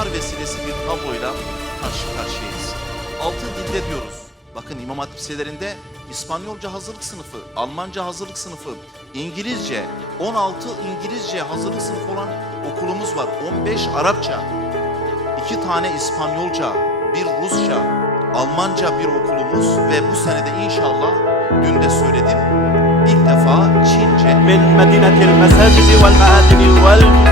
ihtar vesilesi bir tabloyla karşı karşıyayız. Altın dilde diyoruz. Bakın İmam Hatip liselerinde İspanyolca hazırlık sınıfı, Almanca hazırlık sınıfı, İngilizce, 16 İngilizce hazırlık sınıfı olan okulumuz var. 15 Arapça, 2 tane İspanyolca, bir Rusça, Almanca bir okulumuz ve bu senede inşallah dün de söyledim ilk defa Çince. Min medinetil mesacidi vel maadibi vel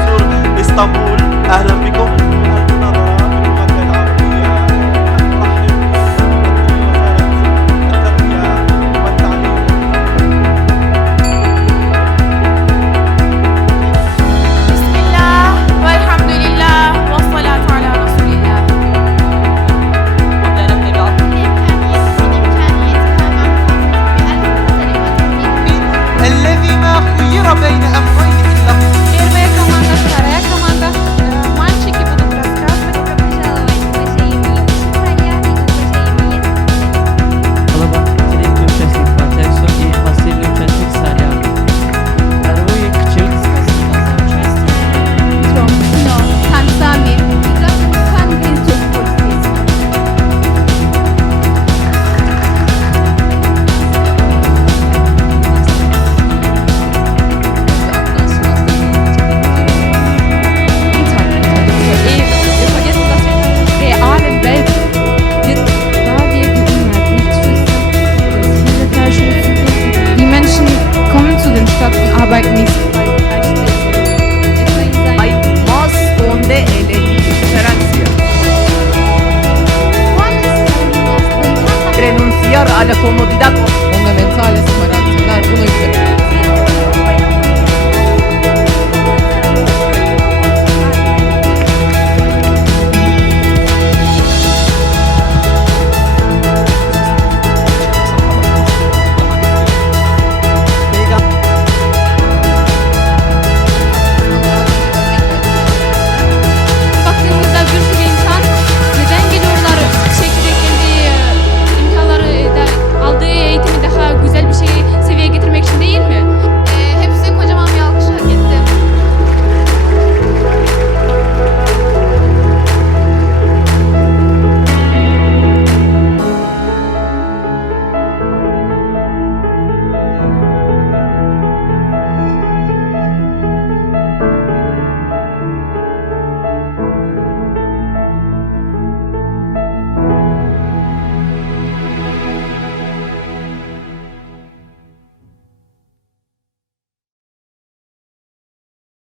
comodidad.